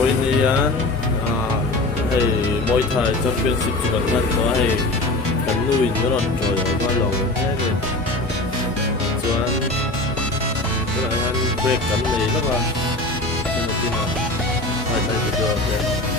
Poinian hay Muay Thai Championship chỉ cần thân có hay cắn nuôi nó lọt rồi ở qua lòng thế thì cho anh cái này anh break cắn này nó vào nhưng mà khi nào phải tay video